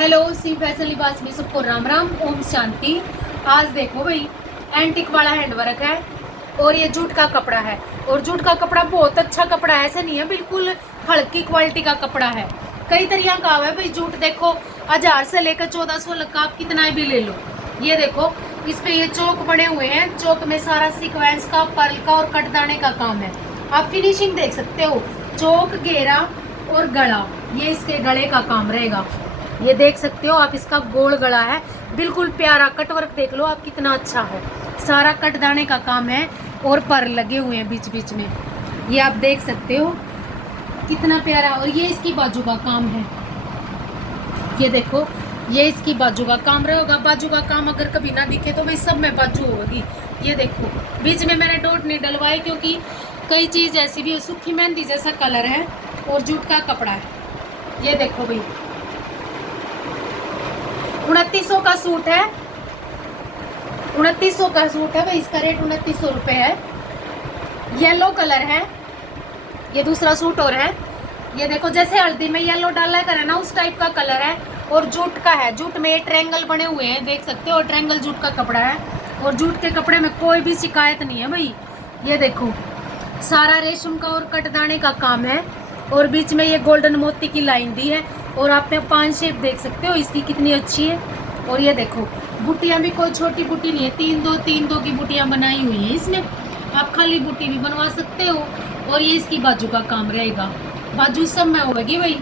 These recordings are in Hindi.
हेलो, सी फैशन लिबास में सबको राम राम, ओम शांति। आज देखो भाई, एंटिक वाला हैंडवर्क है और ये जूट का कपड़ा है। और जूट का कपड़ा बहुत अच्छा कपड़ा है, ऐसा नहीं है, बिल्कुल हल्की क्वालिटी का कपड़ा है। कई तरीका का है भाई जूट। देखो 1000 से लेकर 1400 का आप कितना भी ले लो। ये देखो इस पे ये चौक बने हुए हैं, चौक में सारा सीक्वेंस का, पर्ल का और कटदाने का काम है। आप फिनिशिंग देख सकते हो, चौक, घेरा और गला, ये इसके गले का काम रहेगा। ये देख सकते हो आप, इसका गोल गला है, बिल्कुल प्यारा। कटवर्क देख लो आप कितना अच्छा है, सारा कटदाने का काम है और पर लगे हुए हैं बीच बीच में, ये आप देख सकते हो कितना प्यारा। और ये इसकी बाजू का काम है, ये देखो ये इसकी बाजू का काम रहेगा। बाजू का काम अगर कभी ना दिखे तो भाई सब में बाजू होगी। ये देखो बीच में मैंने डॉट नहीं डलवाए क्योंकि कई चीज़ ऐसी भी, सूखी मेहंदी जैसा कलर है और जूट का कपड़ा है। ये देखो भाई 2900 का सूट है, 2900 का सूट है भाई, इसका रेट 2900 रुपये है। येलो कलर है, ये दूसरा सूट और है। ये देखो जैसे हल्दी में येलो डाला करे ना, उस टाइप का कलर है और जूट का है। जूट में ट्रायंगल बने हुए हैं, देख सकते हो, ट्रायंगल जूट का कपड़ा है और जूट के कपड़े में कोई भी शिकायत नहीं है भाई। ये देखो सारा रेशम का और कटदाने का काम है और बीच में ये गोल्डन मोती की लाइन दी है और आप में 5 शेप देख सकते हो इसकी कितनी अच्छी है। और ये देखो बुटियाँ भी कोई छोटी बुटी नहीं है, 3-2 की बुटियाँ बनाई हुई हैं इसमें, आप खाली बुटी भी बनवा सकते हो। और ये इसकी बाजू का काम रहेगा, बाजू सब में होगी भाई।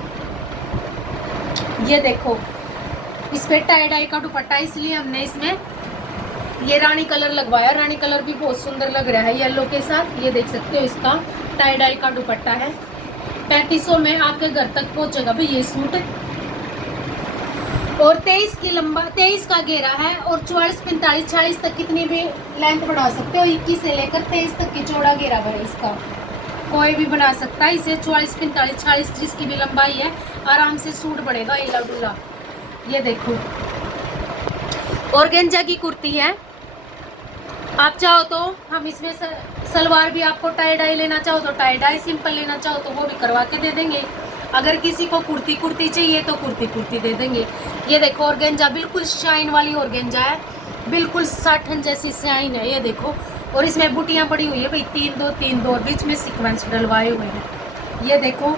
ये देखो इस पे टाई डाई का दुपट्टा, इसलिए हमने इसमें ये रानी कलर लगवाया। रानी कलर भी बहुत सुंदर लग रहा है येलो के साथ। ये देख सकते हो इसका टाई डाई का दुपट्टा है। 3500 में आपके घर तक पहुंचेगा भाई ये सूट। और 23 की लंबा, 23 का घेरा है और 44, 45, 46 तक कितनी भी लेंथ बढ़ा सकते हो। 21 से लेकर 23 तक की चौड़ा घेरा है इसका, कोई भी बना सकता है इसे। 44, 45, 46 जिसकी भी लंबाई है, आराम से सूट बढ़ेगा इला डुला। ये देखो ऑर्गेन्जा की कुर्ती है, आप चाहो तो हम इसमें सलवार भी, आपको टाई डाई लेना चाहो तो टाई डाई, सिंपल लेना चाहो तो वो भी करवा के दे देंगे। अगर किसी को कुर्ती चाहिए तो कुर्ती दे देंगे। ये देखो ऑर्गेन्जा बिल्कुल शाइन वाली ऑर्गेन्जा है, बिल्कुल साटन जैसी शाइन है। ये देखो और इसमें बुटियाँ पड़ी हुई है भाई, 3-2 और बीच में सीक्वेंस डलवाए हुए हैं। ये देखो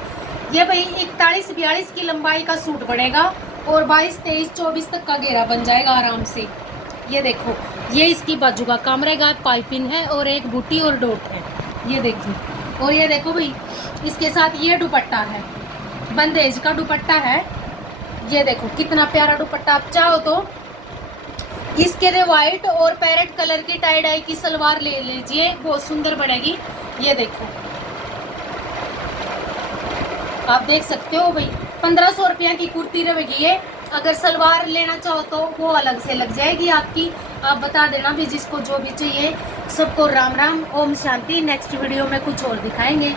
ये भाई 41, 42 की लंबाई का सूट बनेगा और 22, 23, 24 तक का घेरा बन जाएगा आराम से। ये देखो ये इसकी बाजू का काम रहेगा, पाइपिंग है और एक बूटी और डॉट है। ये देखो और ये देखो भाई इसके साथ ये दुपट्टा है, बंदेज का दुपट्टा है। ये देखो कितना प्यारा दुपट्टा। आप चाहो तो इसके लिए व्हाइट और पैरेट कलर की टाई डाई की सलवार ले लीजिए, बहुत सुंदर बनेगी। ये देखो आप देख सकते हो भाई 1500 रुपया की कुर्ती रहेगी ये। अगर सलवार लेना चाहो तो वो अलग से लग जाएगी आपकी। आप बता देना भी जिसको जो भी चाहिए। सबको राम राम, ओम शांति। नेक्स्ट वीडियो में कुछ और दिखाएंगे।